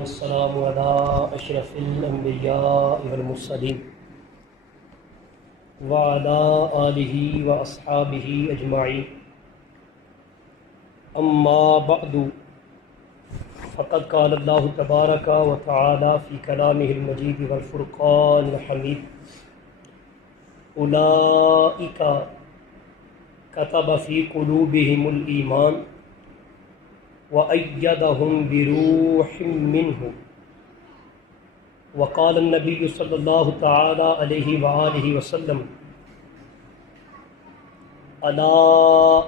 والسلام على أشرف الأنبياء والمرسلين وعلى آله وأصحابه أجمعين. أما بعد فقد قال الله تبارك وتعالى في كلامه المجيد والفرقان الحميد: أولئك كتب في قلوبهم الإيمان وأيدهم بروح منه. وقال النبي صلى الله تعالى عليه وآله وسلم: ألا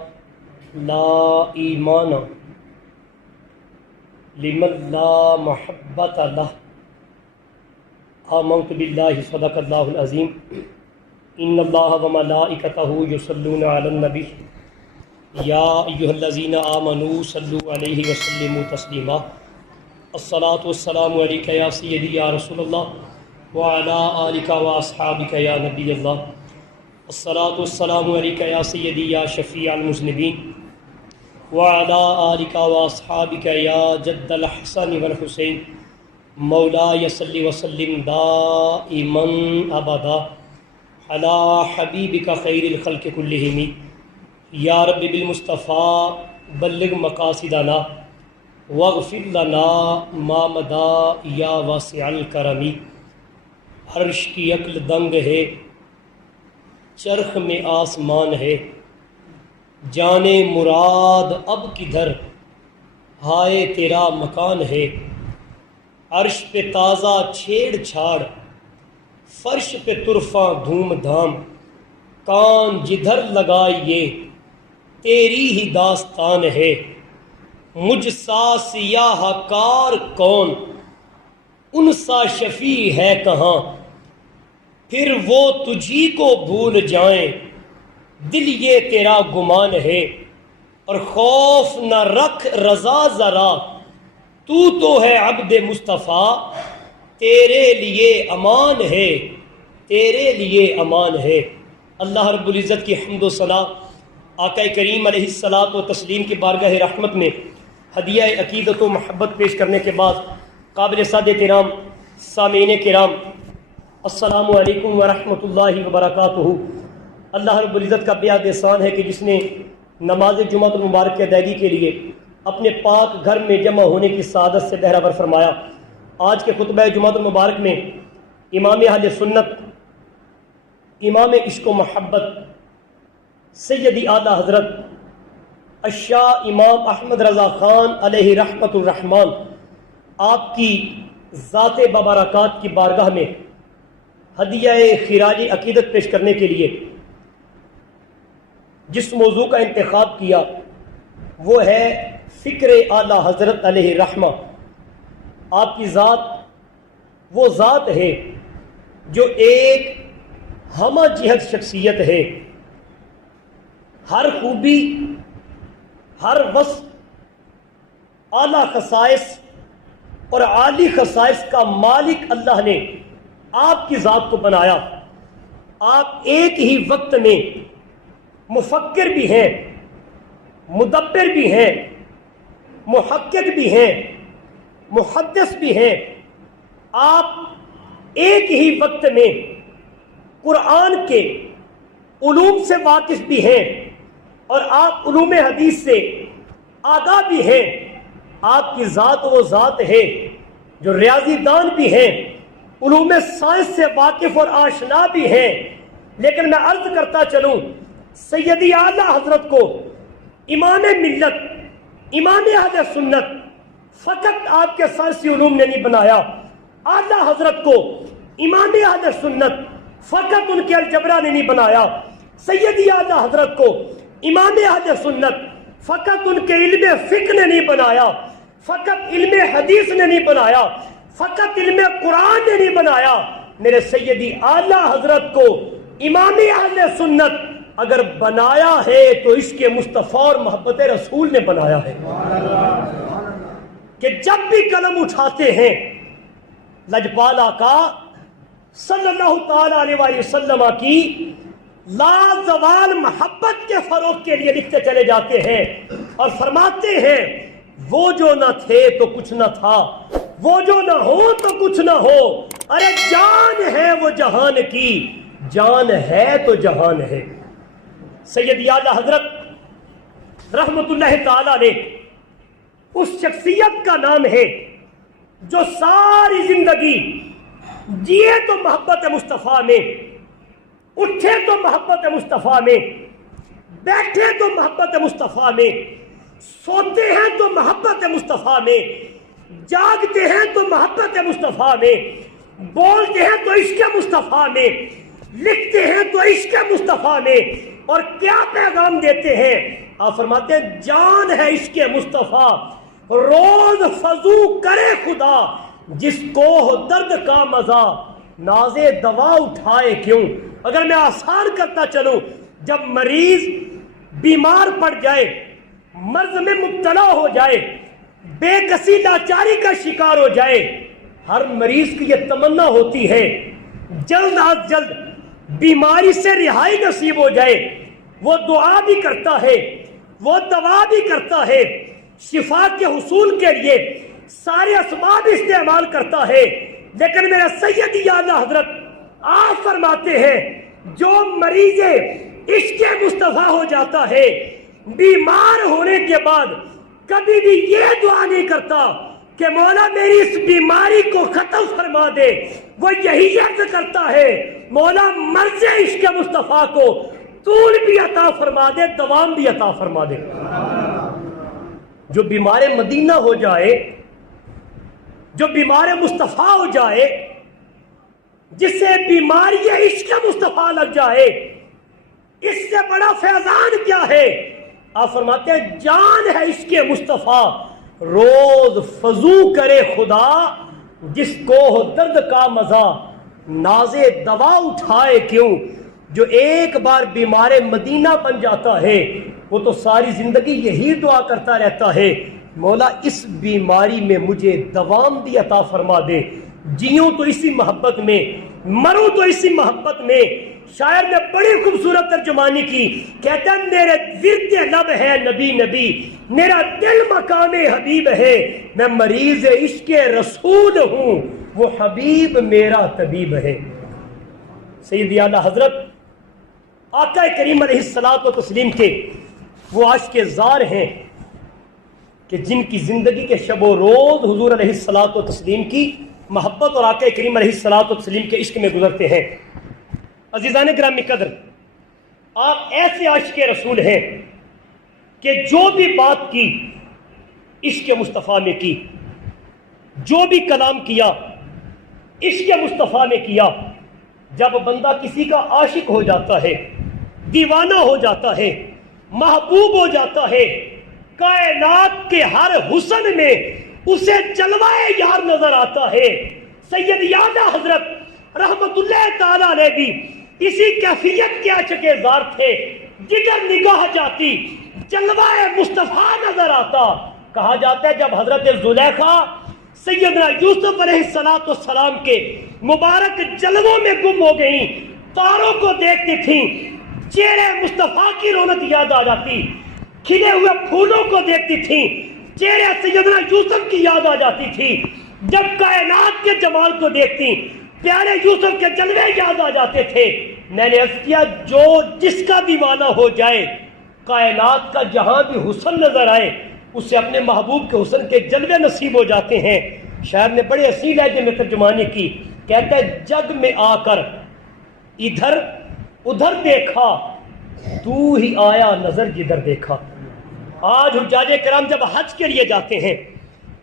لا إيمان لمن لا محبة له. آمنت بالله صدق الله العظيم. إن الله وملائكته يصلون على النبي يا أيها الذين آمنوا صلوا عليه وسلموا تسليما. الصلاة والسلام عليك يا سيدي يا رسول الله وعلى آلك وأصحابك يا نبي الله. الصلاة والسلام عليك يا سيدي يا شفيع المذنبين وعلى آلك وأصحابك يا جد الحسن والحسين. مولاي صل وسلم دائما أبدا على حبيبك خير الخلق كلهم. یا رب بالمصطفیٰ بلغ مقاصدنا واغفر لنا ما مدى یا واسع الکرم. عرش کی عقل دنگ ہے، چرخ میں آسمان ہے، جانے مراد اب کدھر ہائے تیرا مکان ہے. عرش پہ تازہ چھیڑ چھاڑ، فرش پہ طرفاں دھوم دھام، کان جدھر لگائیے تیری ہی داستان ہے. مجھ سا سیاہ کار کون، ان سا شفیع ہے کہاں، پھر وہ تجھی کو بھول جائیں دل یہ تیرا گمان ہے. اور خوف نہ رکھ رضا ذرا، تو ہے عبد مصطفیٰ، تیرے لیے امان ہے، تیرے لیے امان ہے. اللہ رب العزت کی حمد و ثنا آقا کریم علیہ الصلاۃ والتسلیم کی بارگاہ رحمت میں ہدیہ عقیدت و محبت پیش کرنے کے بعد قابل سعادت کرام سامعین کرام، السلام علیکم ورحمۃ اللہ وبرکاتہ. اللہ رب العزت کا بیاد احسان ہے کہ جس نے نماز جمعۃ المبارک کی ادائیگی کے لیے اپنے پاک گھر میں جمع ہونے کی سعادت سے بہرہ بر فرمایا. آج کے خطبہ جمعۃ المبارک میں امام اہل سنت، امام عشق و محبت، سیدی اعلیٰ حضرت الشاہ امام احمد رضا خان علیہ رحمت الرحمن آپ کی ذات ببرکات کی بارگاہ میں ہدیہ خراج عقیدت پیش کرنے کے لیے جس موضوع کا انتخاب کیا وہ ہے فکر اعلیٰ حضرت علیہ رحمہ. آپ کی ذات وہ ذات ہے جو ایک ہمہ جہت شخصیت ہے. ہر خوبی، ہر وصف، اعلیٰ خصائص اور عالی خصائص کا مالک اللہ نے آپ کی ذات کو بنایا. آپ ایک ہی وقت میں مفکر بھی ہیں، مدبر بھی ہیں، محقق بھی ہیں، محدث بھی ہیں. آپ ایک ہی وقت میں قرآن کے علوم سے واقف بھی ہیں اور آپ علوم حدیث سے آگاہ بھی ہیں. آپ کی ذات وہ ذات ہے جو ریاضی دان بھی ہیں، علوم سائنس سے واقف اور آشنا بھی ہیں. لیکن میں عرض کرتا چلوں، سیدی اعلیٰ حضرت کو امام ملت، امام اہل سنت فقط آپ کے سائنسی علوم نے نہیں بنایا. اعلیٰ حضرت کو امام اہل سنت فقط ان کے الجبرا نے نہیں بنایا. سیدی اعلیٰ حضرت کو امام اہل سنت فقط ان کے علم فقہ نے نہیں بنایا، فقط علم حدیث نے نہیں بنایا، فقط علم قرآن نے نہیں بنایا. میرے سیدی اعلیٰ حضرت کو امام اہل سنت اگر بنایا ہے تو اس کے مصطفیٰ اور محبت رسول نے بنایا ہے کہ جب بھی قلم اٹھاتے ہیں لجپال آقا صلی اللہ تعالی علیہ وآلہ وسلم کی لا زوال محبت کے فروغ کے لیے لکھتے چلے جاتے ہیں اور فرماتے ہیں وہ جو نہ تھے تو کچھ نہ تھا، وہ جو نہ ہو تو کچھ نہ ہو، ارے جان ہے وہ جہان کی، جان ہے تو جہان ہے۔ سید اعلیٰ حضرت رحمت اللہ تعالی علیہ اس شخصیت کا نام ہے جو ساری زندگی جیے تو محبت مصطفیٰ میں، اٹھے تو محبت مصطفیٰ میں، بیٹھے تو محبت مصطفیٰ میں، سوتے ہیں تو محبت مصطفیٰ میں، جاگتے ہیں تو محبت مصطفیٰ میں، بولتے ہیں تو عشق مصطفیٰ میں، لکھتے ہیں تو عشق مصطفیٰ میں، اور کیا پیغام دیتے ہیں؟ آپ فرماتے ہیں جان ہے عشق مصطفیٰ، روز فضو کرے خدا، جس کو ہو درد کا مزہ، نازے دوا اٹھائے کیوں۔ اگر میں آسان کرتا چلوں، جب مریض بیمار پڑ جائے، مرض میں مبتلا ہو جائے، بے کسی لاچاری کا شکار ہو جائے، ہر مریض کی یہ تمنا ہوتی ہے جلد از جلد بیماری سے رہائی نصیب ہو جائے۔ وہ دعا بھی کرتا ہے، وہ دوا بھی کرتا ہے، شفا کے حصول کے لیے سارے اسباب استعمال کرتا ہے، لیکن میرا سید اعلیٰ حضرت آپ فرماتے ہیں جو مریض عشق مصطفیٰ ہو جاتا ہے، بیمار ہونے کے بعد کبھی بھی یہ دعا نہیں کرتا کہ مولا میری اس بیماری کو ختم فرما دے، وہ یہی عرض کرتا ہے مولا مرض عشق مصطفیٰ کو طول بھی عطا فرما دے، دوام بھی عطا فرما دے۔ جو بیمار مدینہ ہو جائے، جو بیمار مصطفیٰ ہو جائے، جسے بیماری عشق مصطفیٰ لگ جائے، اس سے بڑا فیضان کیا ہے؟ آپ فرماتے ہیں جان ہے عشق مصطفیٰ، روز فضو کرے خدا، جس کو ہو درد کا مزہ، نازے دوا اٹھائے کیوں۔ جو ایک بار بیمار مدینہ بن جاتا ہے وہ تو ساری زندگی یہی دعا کرتا رہتا ہے مولا اس بیماری میں مجھے دوام بھی عطا فرما دے، جیوں تو اسی محبت میں، مروں تو اسی محبت میں۔ شاعر نے بڑی خوبصورت ترجمانی کی، کہتا ہے میرے ورد لب ہے نبی نبی، میرا دل مقام حبیب ہے، میں مریض عشق رسول ہوں، وہ حبیب میرا طبیب ہے۔ سید اعلیٰ حضرت آقا کریم علیہ الصلوۃ والتسلیم کے وہ عاشق زار ہیں کہ جن کی زندگی کے شب و روز حضور علیہ الصلوۃ والتسلیم کی محبت اور آقا کریم علیہ الصلوۃ والتسلیم کے عشق میں گزرتے ہیں۔ عزیزان گرامی قدر، آپ ایسے عاشق رسول ہیں کہ جو بھی بات کی عشق مصطفیٰ میں کی، جو بھی کلام کیا عشق مصطفیٰ میں کیا۔ جب بندہ کسی کا عاشق ہو جاتا ہے، دیوانہ ہو جاتا ہے، محبوب ہو جاتا ہے، کائنات کے ہر حسن میں اسے جلوائے یار نظر آتا ہے۔ سید اعلیٰ حضرت رحمت اللہ تعالی علیہ بھی اسی کیفیت کے عاشق زار تھے، جگر نگاہ جاتی جلوائے مصطفیٰ نظر آتا۔ کہا جاتا ہے جب حضرت زلیخا سیدنا یوسف علیہ السلام کے مبارک جلووں میں گم ہو گئیں، تاروں کو دیکھتی تھیں، چہرے مصطفیٰ کی رونق یاد آ جاتی، کھلے ہوئے پھولوں کو دیکھتی تھیں، چہرے سیدنا یوسف کی یاد آ جاتی تھی۔ جب کائنات کے جمال کو دیکھتی، پیارے یوسف کے جلوے یاد آ جاتے تھے۔ میں نے عرض کیا جو جس کا دیوانہ ہو جائے، کائنات کا جہاں بھی حسن نظر آئے، اسے اپنے محبوب کے حسن کے جلوے نصیب ہو جاتے ہیں۔ شاعر نے بڑے اصیل لہجے میں ترجمانی کی، کہتا ہے جگ میں آ کر ادھر ادھر دیکھا، تو ہی آیا نظر جدھر دیکھا۔ آج حجاج کرام جب حج کے لیے جاتے ہیں،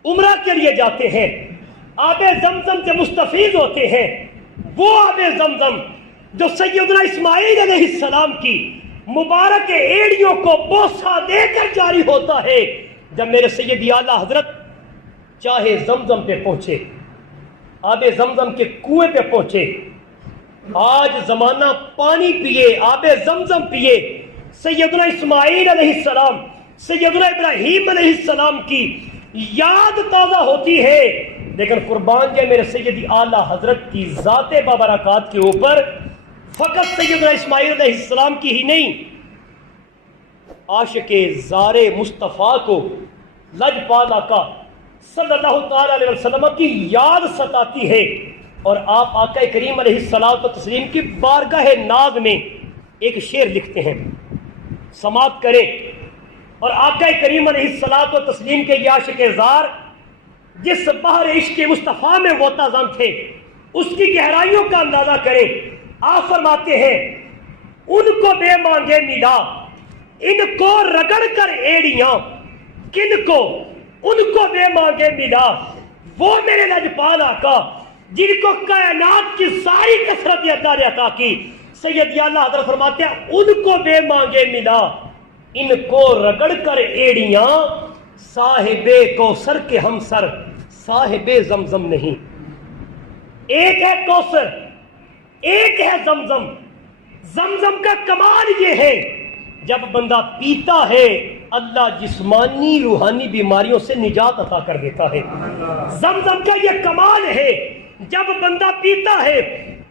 عمرہ کے لیے جاتے ہیں، آب زمزم سے مستفیض ہوتے ہیں، وہ آب زمزم جو سیدنا اسماعیل علیہ السلام کی مبارک ایڑیوں کو بوسہ دے کر جاری ہوتا ہے۔ جب میرے سید اعلیٰ حضرت چاہے زمزم پہ پہنچے، آب زمزم کے کنویں پہ پہنچے، آج زمانہ پانی پیے، آب زمزم پیے، سیدنا اسماعیل علیہ السلام، سیدنا ابراہیم علیہ السلام کی یاد تازہ ہوتی ہے، لیکن قربان جائے میرے سید اعلیٰ حضرت کی ذات بابرکات کے اوپر فقط سیدنا اسماعیل علیہ السلام کی ہی نہیں، عاشق زار مصطفیٰ کو لجپال آقا صلی اللہ تعالی علیہ وسلم کی یاد ستاتی ہے، اور آپ آقا کریم علیہ الصلوۃ والتسلیم کی بارگاہ ناز میں ایک شعر لکھتے ہیں، سماعت کریں۔ اور آقا کریم علیہ الصلوۃ والتسلیم کے یہ عاشق زار جس بحر عشق مصطفیٰ میں غوطہ زن تھے، اس کی گہرائیوں کا اندازہ کریں۔ آپ فرماتے ہیں ان کو بے مانگے ملا، ان کو رگڑ کر ایڑیاں، کن کو؟ ان کو بے مانگے ملا، وہ میرے لجپال آقا جن کو کائنات کی ساری کثرت اللہ نے عطا کی۔ سید اللہ حضرت فرماتے ہیں ان کو بے مانگے ملا، ان کو رگڑ کر ایڑیاں، صاحب کوثر کے ہم سر صاحب زمزم نہیں۔ ایک ہے کوثر، ایک ہے زمزم۔ زمزم کا کمال یہ ہے جب بندہ پیتا ہے اللہ جسمانی روحانی بیماریوں سے نجات عطا کر دیتا ہے۔ زمزم کا یہ کمال ہے جب بندہ پیتا ہے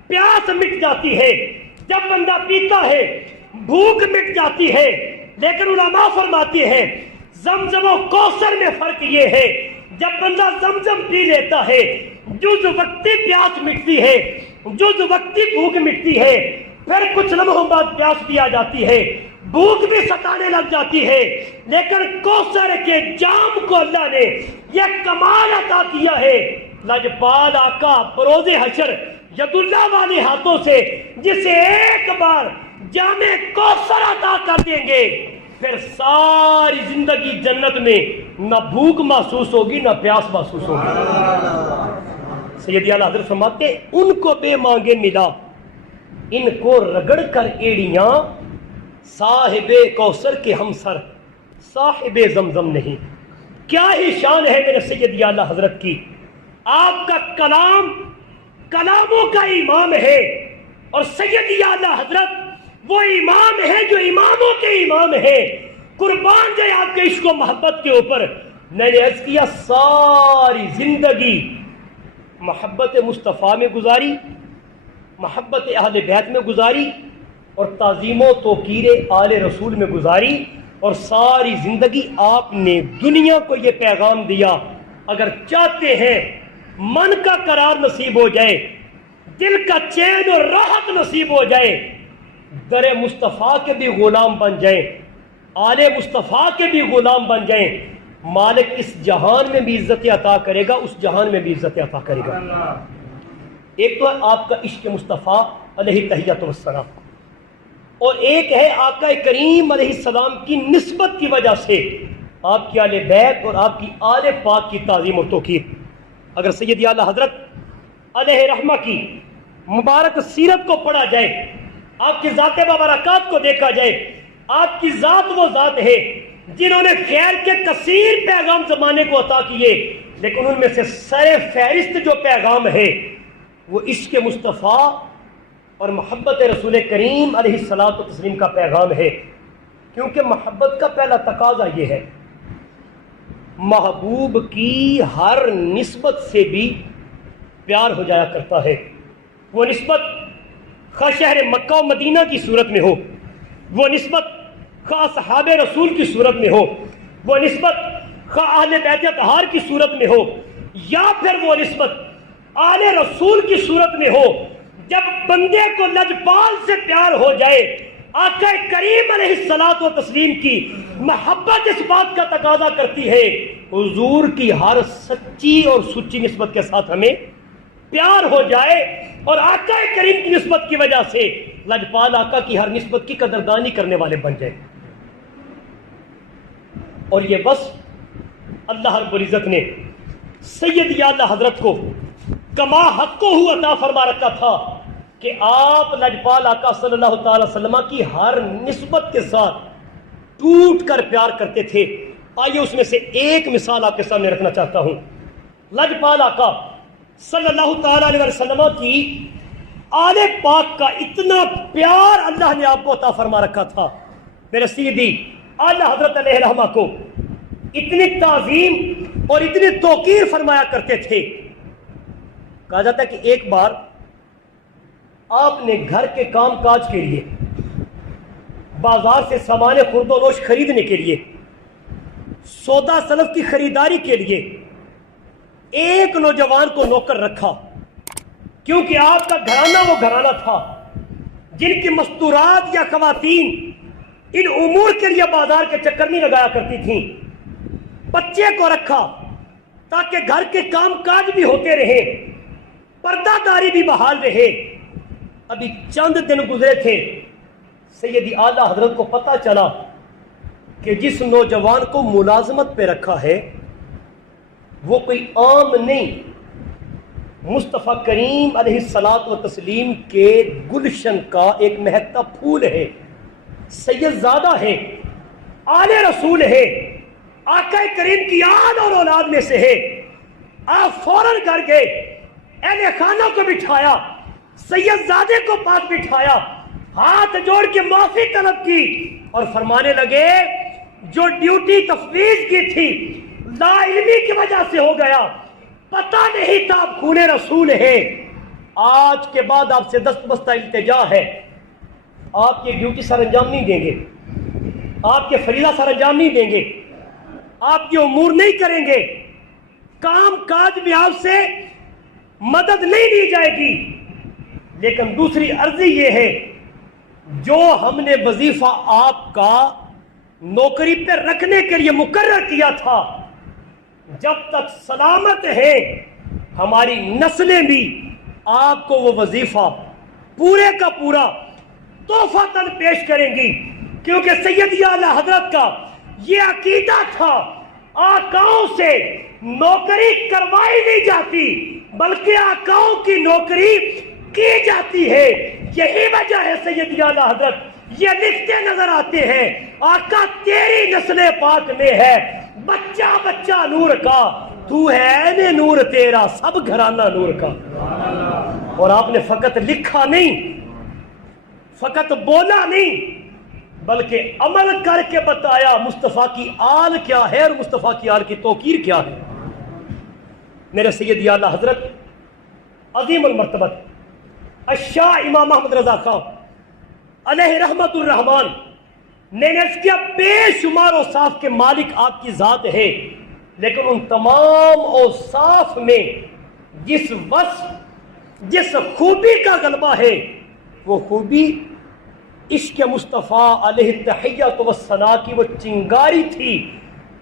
پیاس مٹ جاتی ہے، جب بندہ پیتا ہے بھوک مٹ جاتی ہے۔ لیکن علماء فرماتے ہیں زمزم و کوثر میں فرق یہ ہے جب بندہ زمزم پی لیتا ہے جز وقتی پیاس مٹتی ہے، جز وقتی بھوک مٹتی ہے، پھر کچھ لمحوں بعد پیاس بھی آ جاتی ہے، بھوک بھی ستانے لگ جاتی ہے۔ لیکن کوثر کے جام کو اللہ نے یہ کمال عطا کیا ہے، لجپال آقا بروز حشر ید اللہ والے ہاتھوں سے جسے ایک بار جام کوثر عطا کر دیں گے، پھر ساری زندگی جنت میں نہ بھوک محسوس ہوگی نہ پیاس محسوس ہوگی۔ سید اعلیٰ حضرت فرماتے ان کو بے مانگے ملا، ان کو رگڑ کر ایڑیاں، صاحب کوثر کے ہم سر صاحب زمزم نہیں۔ کیا ہی شان ہے میرے سید اعلیٰ حضرت کی۔ آپ کا کلام کلاموں کا امام ہے، اور سید اعلیٰ حضرت وہ امام ہے جو اماموں کے امام ہے۔ قربان جائے آپ کے عشق و محبت کے اوپر۔ میں نے عرض کیا ساری زندگی محبت مصطفیٰ میں گزاری، محبت اہل بیت میں گزاری، اور تعظیم و توقیر آل رسول میں گزاری، اور ساری زندگی آپ نے دنیا کو یہ پیغام دیا اگر چاہتے ہیں من کا قرار نصیب ہو جائے، دل کا چین اور راحت نصیب ہو جائے، در مصطفیٰ کے بھی غلام بن جائیں، آل مصطفیٰ کے بھی غلام بن جائیں، مالک اس جہان میں بھی عزت عطا کرے گا، اس جہان میں بھی عزت عطا کرے گا۔ ایک تو ہے آپ کا عشق مصطفیٰ علیہ تحیۃ والسلام، اور ایک ہے آقا کریم علیہ السلام کی نسبت کی وجہ سے آپ کی آل بیت اور آپ کی آل پاک کی تعظیم و توقیر۔ اگر سید اعلیٰ حضرت علیہ رحمہ کی مبارک سیرت کو پڑھا جائے، آپ کی ذات مبارکات کو دیکھا جائے، آپ کی ذات وہ ذات ہے جنہوں نے خیر کے کثیر پیغام زمانے کو عطا کیے، لیکن ان میں سے سر فہرست جو پیغام ہے وہ عشق مصطفیٰ اور محبت رسول کریم علیہ الصلوۃ والتسلیم کا پیغام ہے۔ کیونکہ محبت کا پہلا تقاضا یہ ہے محبوب کی ہر نسبت سے بھی پیار ہو جایا کرتا ہے۔ وہ نسبت خواہ شہر مکہ و مدینہ کی صورت میں ہو، وہ نسبت خواہ صحاب رسول کی صورت میں ہو، وہ نسبت خواہ اہل بیت اطہار کی صورت میں ہو، یا پھر وہ نسبت آل رسول کی صورت میں ہو۔ جب بندے کو لجپال سے پیار ہو جائے، آقا کریم علیہ الصلوۃ والتسلیم کی محبت اس بات کا تقاضا کرتی ہے حضور کی ہر سچی اور سچی نسبت کے ساتھ ہمیں پیار ہو جائے، اور آقا کریم کی نسبت کی وجہ سے لجپال آقا کی ہر نسبت کی قدردانی کرنے والے بن جائیں۔ اور یہ بس اللہ رب العزت نے سید اعلیٰ حضرت کو کما حق کو عطا فرما رکھا تھا کہ آپ لجپال آقا صلی اللہ تعالی وسلم کی ہر نسبت کے ساتھ ٹوٹ کر پیار کرتے تھے۔ آئیے اس میں سے ایک مثال آپ کے سامنے رکھنا چاہتا ہوں۔ لجپال آقا صلی اللہ تعالی علیہ وسلم کی آل پاک کا اتنا پیار اللہ نے آپ کو عطا فرما رکھا تھا، میرے سیدی اعلی حضرت علیہ رحمہ کو اتنی تعظیم اور اتنی توقیر فرمایا کرتے تھے۔ کہا جاتا ہے کہ ایک بار آپ نے گھر کے کام کاج کے لیے بازار سے سامان خرد و نوش خریدنے کے لیے، سودا سلف کی خریداری کے لیے ایک نوجوان کو نوکر رکھا، کیونکہ آپ کا گھرانہ وہ گھرانہ تھا جن کی مستورات یا خواتین ان امور کے لیے بازار کے چکر نہیں لگایا کرتی تھیں۔ بچے کو رکھا تاکہ گھر کے کام کاج بھی ہوتے رہے، پردہ داری بھی بحال رہے۔ ابھی چند دن گزرے تھے، سیدی اعلیٰ حضرت کو پتہ چلا کہ جس نوجوان کو ملازمت پہ رکھا ہے وہ کوئی عام نہیں، مصطفیٰ کریم علیہ الصلاۃ والتسلیم کے گلشن کا ایک مہکتا پھول ہے، سید زادہ ہے، آل رسول ہے، آقا کریم کی آل اور اولاد میں سے ہے۔ آپ فوراً گھر گئے، اہل خانہ کو بٹھایا، سید زادے کو پاس بٹھایا، ہاتھ جوڑ کے معافی طلب کی اور فرمانے لگے جو ڈیوٹی تفویض کی تھی لا علمی کی وجہ سے ہو گیا، پتہ نہیں تھا آپ خون رسول ہے۔ آج کے بعد آپ سے دستبستہ التجا ہے، آپ کی ڈیوٹی سر انجام نہیں دیں گے، آپ کے فریضہ سر انجام نہیں دیں گے، آپ کی امور نہیں کریں گے، کام کاج میں آپ سے مدد نہیں دی جائے گی۔ لیکن دوسری عرضی یہ ہے جو ہم نے وظیفہ آپ کا نوکری پہ رکھنے کے لیے مقرر کیا تھا، جب تک سلامت ہے ہماری نسلیں بھی آپ کو وہ وظیفہ پورے کا پورا تحفہ پیش کریں گی، کیونکہ سیدی اعلیٰ حضرت کا یہ عقیدہ تھا آقاؤں سے نوکری کروائی نہیں جاتی بلکہ آقاؤں کی نوکری کی جاتی ہے۔ یہی وجہ ہے سیدی اعلیٰ حضرت یہ لکھتے نظر آتے ہیں آقا تیری نسل پاک میں ہے بچہ بچہ نور کا، تو ہے عین نور تیرا سب گھرانہ نور کا۔ اور آپ نے فقط لکھا نہیں، فقط بولا نہیں، بلکہ عمل کر کے بتایا مصطفیٰ کی آل کیا ہے اور مصطفیٰ کی آل کی توقیر کیا ہے۔ میرے سیدی اعلیٰ حضرت عظیم المرتبت الشاہ امام احمد رضا خان علیہ رحمت الرحمن نے نفس کیا بے شمار اوصاف کے مالک آپ کی ذات ہے، لیکن ان تمام اوصاف میں جس وصف جس خوبی کا غلبہ ہے وہ خوبی عشق مصطفیٰ علیہ التحیۃ والثناء کی وہ چنگاری تھی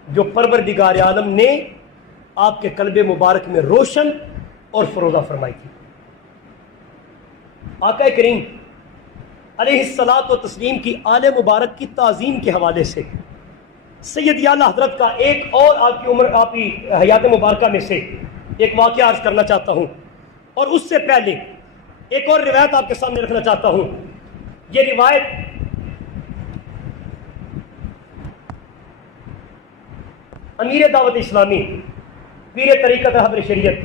جو پروردگار عالم نے آپ کے قلب مبارک میں روشن اور فروزہ فرمائی تھی۔ آقا کریم علیہ الصلاۃ والتسلیم کی آل مبارک کی تعظیم کے حوالے سے سیدی اعلیٰ حضرت کا ایک اور آپ کی حیات مبارکہ میں سے ایک واقعہ عرض کرنا چاہتا ہوں، اور اس سے پہلے ایک اور روایت آپ کے سامنے رکھنا چاہتا ہوں۔ یہ روایت امیر دعوت اسلامی پیر طریقت رہبر شریعت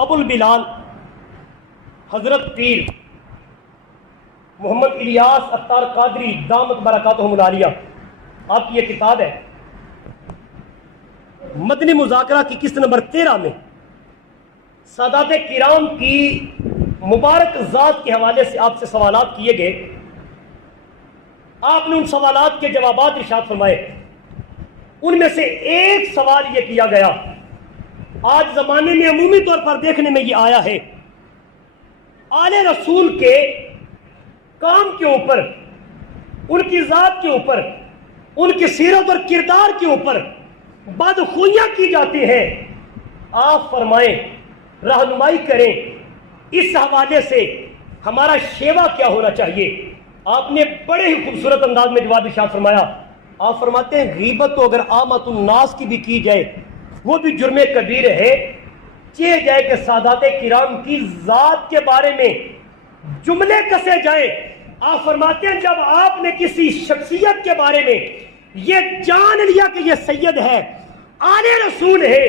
ابو البلال حضرت پیر محمد الیاس اتار قادری دامت برکاتہم العالیہ، آپ کی یہ کتاب ہے مدنی مذاکرہ کی قسط نمبر 13 میں سادات کرام کی مبارک ذات کے حوالے سے آپ سے سوالات کیے گئے، آپ نے ان سوالات کے جوابات ارشاد فرمائے۔ ان میں سے ایک سوال یہ کیا گیا، آج زمانے میں عمومی طور پر دیکھنے میں یہ آیا ہے، آل رسول کے کام کے اوپر، ان کی ذات کے اوپر، ان کی سیرت اور کردار کے اوپر بدخویاں کی جاتی ہیں، آپ فرمائیں، رہنمائی کریں، اس حوالے سے ہمارا شیوا کیا ہونا چاہیے۔ آپ نے بڑے ہی خوبصورت انداز میں جواب ارشاد فرمایا، آپ فرماتے ہیں غیبت تو اگر عامت الناس کی بھی کی جائے وہ بھی جرم کبیر ہے، چاہے جائے کہ سادات کرام کی ذات کے بارے میں جملے کسے جائیں۔ آپ فرماتے ہیں جب آپ نے کسی شخصیت کے بارے میں یہ جان لیا کہ یہ سید ہے، آل رسول ہے،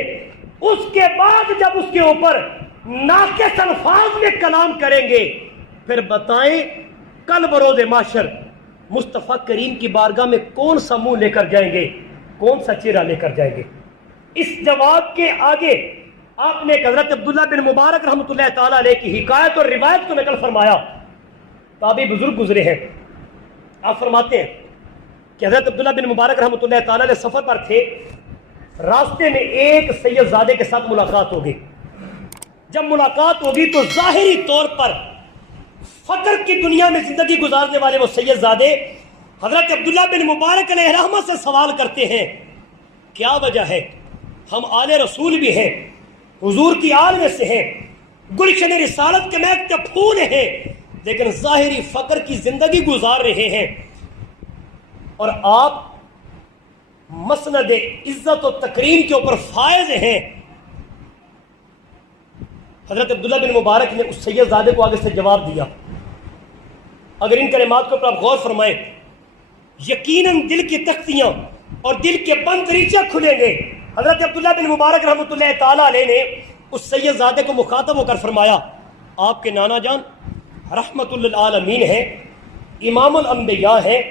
اس کے بعد جب اس کے اوپر ناقص الفاظ میں کلام کریں گے، پھر بتائیں کل بروز محشر مصطفیٰ کریم کی بارگاہ میں کون سا منہ لے کر جائیں گے، کون سا چہرہ لے کر جائیں گے۔ اس جواب کے آگے آپ نے حضرت عبداللہ بن مبارک رحمۃ اللہ تعالیٰ علیہ کی حکایت اور روایت کو نقل فرمایا، تابعی بزرگ گزرے ہیں۔ آپ فرماتے ہیں کہ حضرت عبداللہ بن مبارک رحمۃ اللہ تعالیٰ علیہ سفر پر تھے، راستے میں ایک سید زادے کے ساتھ ملاقات ہوگی. جب ملاقات ہوگی تو ظاہری طور پر فقر کی دنیا میں زندگی گزارنے والے وہ سید زادے حضرت عبداللہ بن مبارک علیہ الرحمہ سے سوال کرتے ہیں کیا وجہ ہے؟ ہم آل رسول بھی ہیں, حضور کی آل میں سے ہیں, گلشن رسالت کے مہکتے پھول ہیں, لیکن ظاہری فقر کی زندگی گزار رہے ہیں, اور آپ مسند عزت و تکریم کے اوپر فائز ہیں. حضرت عبداللہ بن مبارک نے اس سید زادے کو آگے سے جواب دیا. اگر ان کلمات کے اوپر آپ غور فرمائیں, یقیناً دل کی تختیاں اور دل کے بند دریچے کھلیں گے. حضرت عبداللہ بن مبارک رحمۃ اللہ تعالیٰ علیہ نے اس سید زادے کو مخاطب ہو کر فرمایا آپ کے نانا جان رحمت للعالمین ہیں, امام الانبیاء ہیں,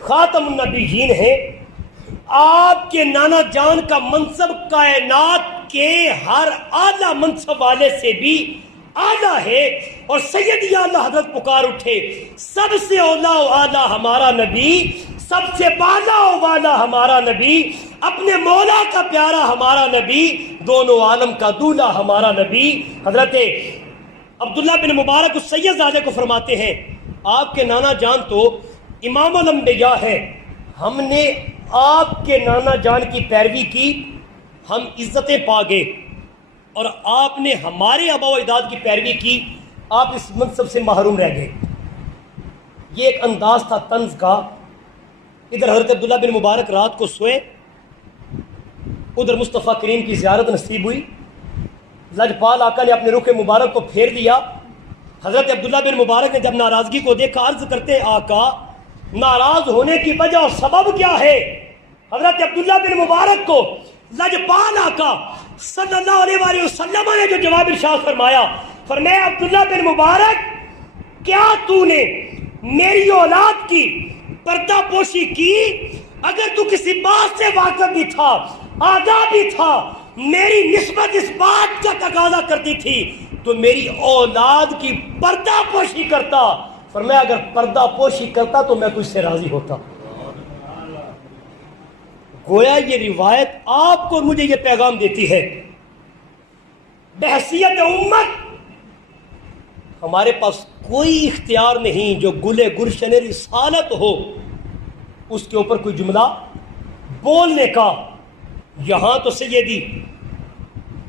خاتم النبیین ہیں. آپ کے نانا جان کا منصب کائنات کے ہر اعلیٰ منصب والے سے بھی اعلیٰ ہے, اور سید یا اللہ حضرت پکار اٹھے سب سے اولا و اعلیٰ ہمارا نبی, سب سے بالا و والا ہمارا نبی, اپنے مولا کا پیارا ہمارا نبی, دونوں عالم کا دولہا ہمارا نبی. حضرت عبداللہ بن مبارک اس سید زادے کو فرماتے ہیں آپ کے نانا جان تو امام الانبیاء ہے, ہم نے آپ کے نانا جان کی پیروی کی, ہم عزتیں پا گئے, اور آپ نے ہمارے آبا و اجداد کی پیروی کی, آپ اس منصب سے محروم رہ گئے. یہ ایک انداز تھا طنز کا. ادھر حضرت عبداللہ بن مبارک رات کو سوئے, ادھر مصطفیٰ کریم کی زیارت نصیب ہوئی, لجپال آقا نے اپنے رخ مبارک کو پھیر دیا. حضرت عبداللہ بن مبارک نے جب ناراضگی کو دیکھا عرض کرتے آقا ناراض ہونے کی وجہ اور سبب کیا ہے؟ حضرت عبداللہ بن مبارک کو لجپال آقا صلی اللہ علیہ وآلہ وسلم نے جو جواب ارشاد فرمایا, فرمایا عبداللہ بن مبارک کیا تو نے میری اولاد کی پردہ پوشی کی؟ اگر تو کسی بات سے واقف بھی تھا, آگاہ بھی تھا, میری نسبت اس بات کا تقاضا کرتی تھی تو میری اولاد کی پردہ پوشی کرتا. فرمایا اگر پردہ پوشی کرتا تو میں تجھ سے راضی ہوتا. گویا یہ روایت آپ کو مجھے یہ پیغام دیتی ہے بحیثیت امت ہمارے پاس کوئی اختیار نہیں جو گلے گلشن رسالت ہو اس کے اوپر کوئی جملہ بولنے کا. یہاں تو سیدی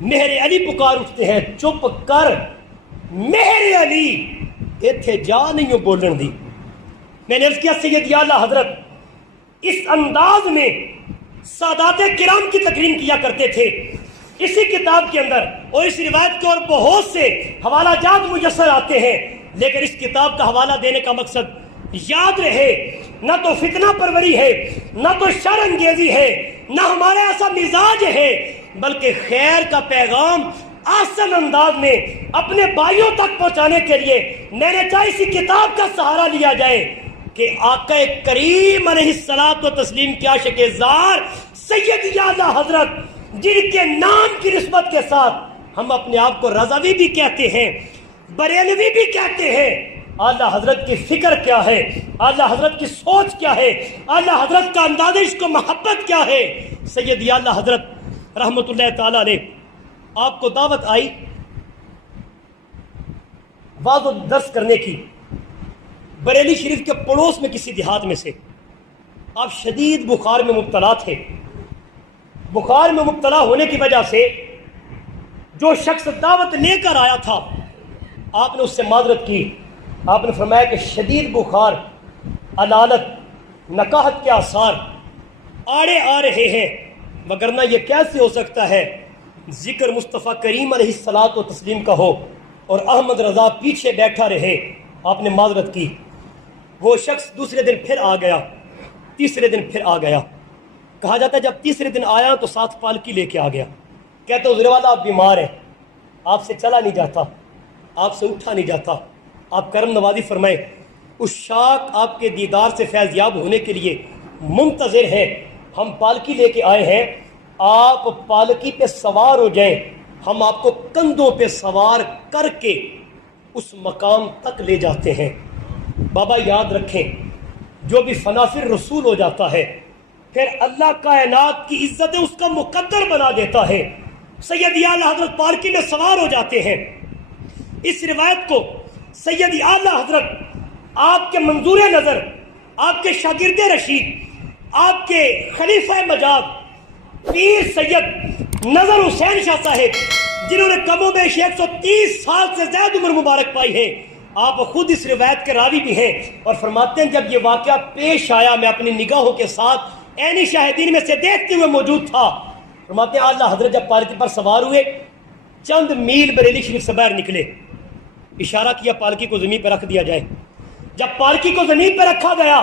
مہر علی پکار اٹھتے ہیں, چپ کر مہر علی ایتھے جا نہیں ہو بولن دی. میں نے عرض کیا سید یا اللہ حضرت اس انداز میں سادات کرام کی تکریم کیا کرتے تھے. اسی کتاب کے اندر اور اس روایت کے اور بہت سے حوالہ جات میسر آتے ہیں, لیکن اس کتاب کا حوالہ دینے کا مقصد یاد رہے نہ تو فتنہ پروری ہے, نہ تو شر انگیزی ہے, نہ ہمارا ایسا مزاج ہے, بلکہ خیر کا پیغام آسان انداز میں اپنے بھائیوں تک پہنچانے کے لیے میں نے چاہے اسی کتاب کا سہارا لیا جائے کہ آقا کریم علیہ الصلوۃ و تسلیم کے عاشق زار سید اعلیٰ حضرت جن کے نام کی نسبت کے ساتھ ہم اپنے آپ کو رضوی بھی کہتے ہیں, بریلوی بھی کہتے ہیں, اعلیٰ حضرت کی فکر کیا ہے, اعلیٰ حضرت کی سوچ کیا ہے, اعلیٰ حضرت کا انداز عشق و محبت کیا ہے. سید اعلیٰ حضرت رحمت اللہ تعالیٰ علیہ آپ کو دعوت آئی واعظ و درس کرنے کی بریلی شریف کے پڑوس میں کسی دیہات میں سے. آپ شدید بخار میں مبتلا تھے. بخار میں مبتلا ہونے کی وجہ سے جو شخص دعوت لے کر آیا تھا آپ نے اس سے معذرت کی. آپ نے فرمایا کہ شدید بخار, علالت, نکاحت کے آثار آڑے آ رہے ہیں, وگرنہ یہ کیسے ہو سکتا ہے ذکر مصطفیٰ کریم علیہ الصلوۃ و تسلیم کا ہو اور احمد رضا پیچھے بیٹھا رہے. آپ نے معذرت کی. وہ شخص دوسرے دن پھر آ گیا, تیسرے دن پھر آ گیا. کہا جاتا ہے جب تیسرے دن آیا تو ساتھ پالکی لے کے آ گیا. کہتے حضور والا آپ بیمار ہیں, آپ سے چلا نہیں جاتا, آپ سے اٹھا نہیں جاتا, آپ کرم نوازی فرمائیں. اس شاک آپ کے دیدار سے فیض یاب ہونے کے لیے منتظر ہیں. ہم پالکی لے کے آئے ہیں, آپ پالکی پہ سوار ہو جائیں, ہم آپ کو کندھوں پہ سوار کر کے اس مقام تک لے جاتے ہیں. بابا یاد رکھیں جو بھی فنا فی رسول ہو جاتا ہے پھر اللہ کائنات کی عزتیں اس کا مقدر بنا دیتا ہے. سید اعلیٰ حضرت پالکی میں سوار ہو جاتے ہیں. اس روایت کو سید اعلیٰ حضرت آپ کے منظور نظر، آپ کے شاگرد رشید، آپ کے خلیفہ مجاب پیر سید نظر حسین شاہ صاحب، جنہوں نے کم و بیش 130 سال سے زیادہ عمر مبارک پائی ہے، آپ خود اس روایت کے راوی بھی ہیں اور فرماتے ہیں جب یہ واقعہ پیش آیا میں اپنی نگاہوں کے ساتھ عینی شاہدین میں سے دیکھتے ہوئے موجود تھا. فرماتے ہیں اعلیٰ حضرت جب پالکی پر سوار ہوئے، چند میل بریلی شریف سے باہر نکلے، اشارہ کیا پالکی کو زمین پہ رکھ دیا جائے. جب پالکی کو زمین پہ رکھا گیا،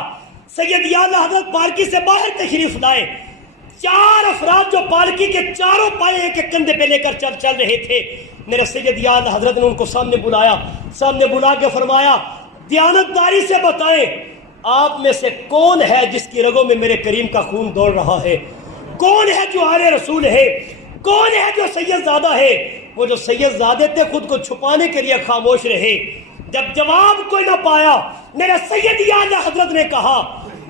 سید اعلیٰ حضرت پالکی سے باہر تشریف لائے. 4 افراد جو پالکی کے چاروں پائے کے کندھے پہ لے کر چل رہے تھے، میرے سید اعلیٰ حضرت نے ان کو سامنے بلایا. سامنے بلا کے فرمایا دیانتداری سے بتائیں آپ میں سے کون ہے جس کی رگوں میں میرے کریم کا خون دوڑ رہا ہے؟ کون ہے جو آل رسول ہے؟ کون ہے جو سید زادہ ہے؟ وہ جو سید زادے تھے خود کو چھپانے کے لیے خاموش رہے. جب جواب کوئی نہ پایا، میرے سید اعلیٰ حضرت نے کہا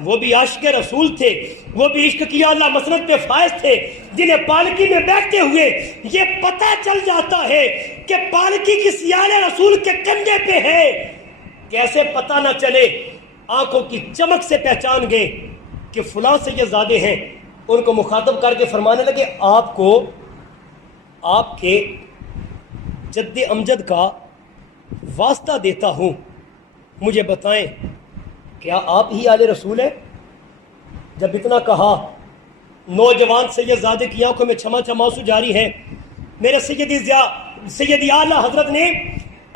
وہ بھی عاشق رسول تھے، وہ بھی عشق کی اعلیٰ مسند پہ فائز تھے، جنہیں پالکی میں بیٹھتے ہوئے یہ پتہ چل جاتا ہے کہ پالکی کسی آل رسول کے کندھے پہ ہے. کیسے پتہ نہ چلے؟ آنکھوں کی چمک سے پہچان گئے کہ فلاں سید زادے ہیں. ان کو مخاطب کر کے فرمانے لگے آپ کو آپ کے جد امجد کا واسطہ دیتا ہوں، مجھے بتائیں کیا آپ ہی آل رسول ہیں؟ جب اتنا کہا، نوجوان سید زادے کی آنکھوں میں چھما چھما آنسو جاری ہے. میرے سید اعلیٰ حضرت نے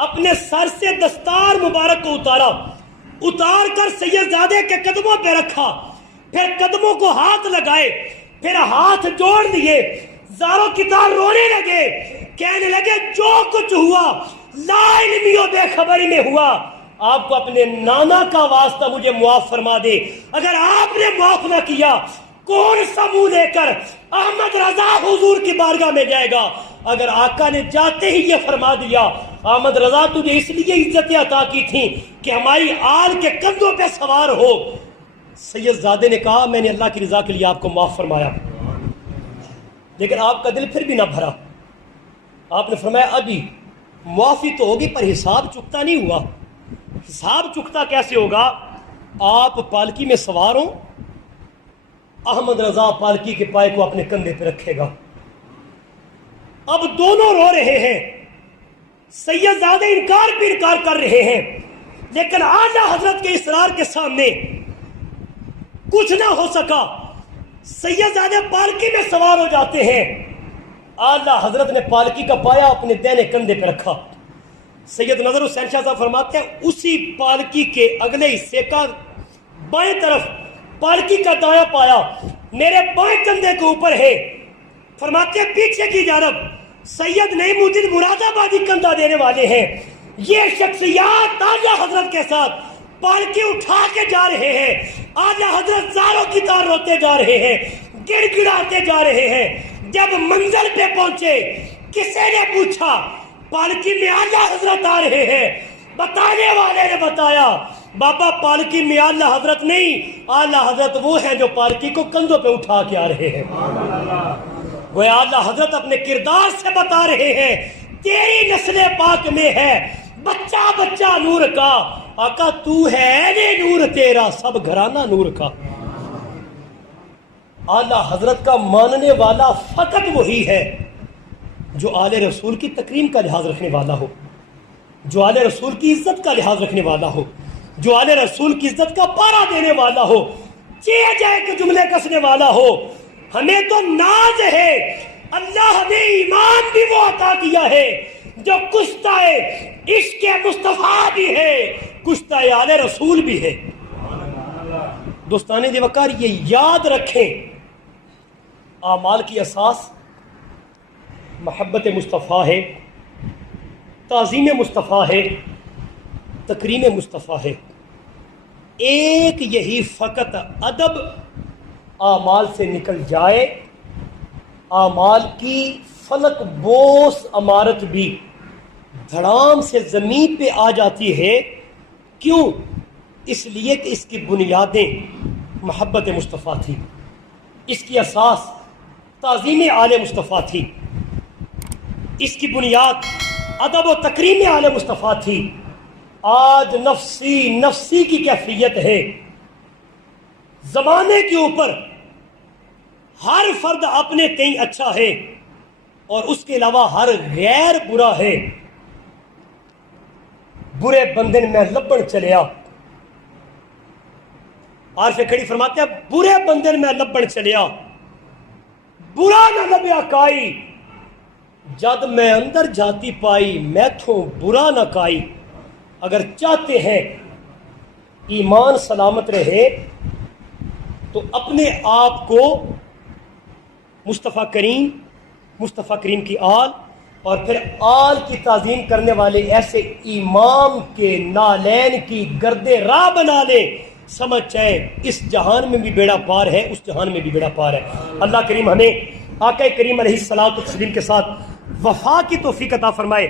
اپنے سر سے دستار مبارک کو اتار کر سید زادے کے قدموں پہ رکھا، پھر قدموں کو ہاتھ لگائے، پھر ہاتھ جوڑ دیے، زاروں کی طرح رونے لگے، کہنے لگے جو کچھ ہوا لا علمی و بے خبری میں ہوا، آپ کو اپنے نانا کا واسطہ مجھے معاف فرما دے. اگر آپ نے معاف نہ کیا کون سا منہ لے کر احمد رضا حضور کی بارگاہ میں جائے گا؟ اگر آقا نے جاتے ہی یہ فرما دیا احمد رضا تجھے اس لیے عزتیں عطا کی تھیں کہ ہماری آل کے کندھوں پہ سوار ہو. سید زادے نے کہا میں نے اللہ کی رضا کے لیے آپ کو معاف فرمایا، لیکن آپ کا دل پھر بھی نہ بھرا. آپ نے فرمایا ابھی معافی تو ہوگی پر حساب چکتا نہیں ہوا. حساب چکتا کیسے ہوگا؟ آپ پالکی میں سوار ہوں، احمد رضا پالکی کے پائے کو اپنے کندھے پہ رکھے گا. اب دونوں رو رہے ہیں، سید زادے انکار کر رہے ہیں، لیکن اعلیٰ حضرت کے اصرار کے سامنے کچھ نہ ہو سکا. سید زادے پالکی میں سوار ہو جاتے ہیں. اعلیٰ حضرت نے پالکی کا پایا اپنے دائیں کندھے پہ رکھا. سید نظر حسین شاہ صاحب فرماتے ہیں اسی پالکی کے اگلے حصے کا بائیں طرف پالکی کا دایاں پایا میرے بائیں کندھے کے اوپر ہے. فرماتے ہیں پیچھے کی جانب سید نعیم الدین مراد آبادی کندھا دینے والے ہیں. یہ شخصیات اعلیٰ حضرت کے ساتھ پالکی اٹھا کے جا رہے ہیں. اعلیٰ حضرت زاروں کی طرح روتے جا رہے ہیں، گڑ گڑاتے جا رہے ہیں. جب منزل پہ پہنچے کسی نے پوچھا پالکی میں اعلیٰ حضرت آ رہے ہیں. بتانے والے نے بتایا بابا پالکی میں اعلیٰ حضرت نہیں، اعلیٰ حضرت وہ ہیں جو پالکی کو کندھوں پہ اٹھا کے آ رہے ہیں. وہ اعلیٰ حضرت اپنے کردار سے بتا رہے ہیں تیری نسل پاک میں ہے بچہ بچہ نور کا. آقا تو ہے نور تیرا سب گھرانہ نور کا. اعلیٰ حضرت کا ماننے والا فقط وہی ہے جو آل رسول کی تکریم کا لحاظ رکھنے والا ہو، جو آل رسول کی عزت کا لحاظ رکھنے والا ہو، جو آل رسول کی عزت کا پارا دینے والا ہو، جائے کے جملے کسنے والا ہو. ہمیں تو ناز ہے اللہ ہمیں ایمان بھی وہ عطا کیا ہے جو کشتہ عشق مصطفیٰ بھی ہے، کشتہ آل رسول بھی ہے. دوستان دی وقار یہ یاد رکھیں اعمال کی اساس محبت مصطفیٰ ہے، تعظیم مصطفیٰ ہے، تکریم مصطفیٰ ہے. ایک یہی فقط ادب اعمال سے نکل جائے، اعمال کی فلک بوس عمارت بھی دھڑام سے زمین پہ آ جاتی ہے. کیوں؟ اس لیے کہ اس کی بنیادیں محبت مصطفیٰ تھی. اس کی اساس تعظیم آل مصطفیٰ تھی، اس کی بنیاد ادب و تکریم آل مصطفیٰ تھی۔ آج نفسی نفسی کی کیفیت ہے، زمانے کے اوپر ہر فرد اپنے تئیں اچھا ہے اور اس کے علاوہ ہر غیر برا ہے۔ برے بندن میں لبن چلیا، عارف کھڑی فرماتے ہیں برے بندن میں لبن چلیا، برا نہ لبیا کائی، جد میں اندر جاتی پائی میں تھو برا نہ کائی۔ اگر چاہتے ہیں ایمان سلامت رہے تو اپنے آپ کو مصطفیٰ کریم کی آل اور پھر آل کی تعظیم کرنے والے ایسے امام کے نالین کی گرد راہ بنا لے، سمجھ جائیں اس جہان میں بھی بیڑا پار ہے، اس جہان میں بھی بیڑا پار ہے۔ اللہ کریم ہمیں آقا کریم علیہ الصلوۃ والتسلیم کے ساتھ وفا کی توفیق عطا فرمائے۔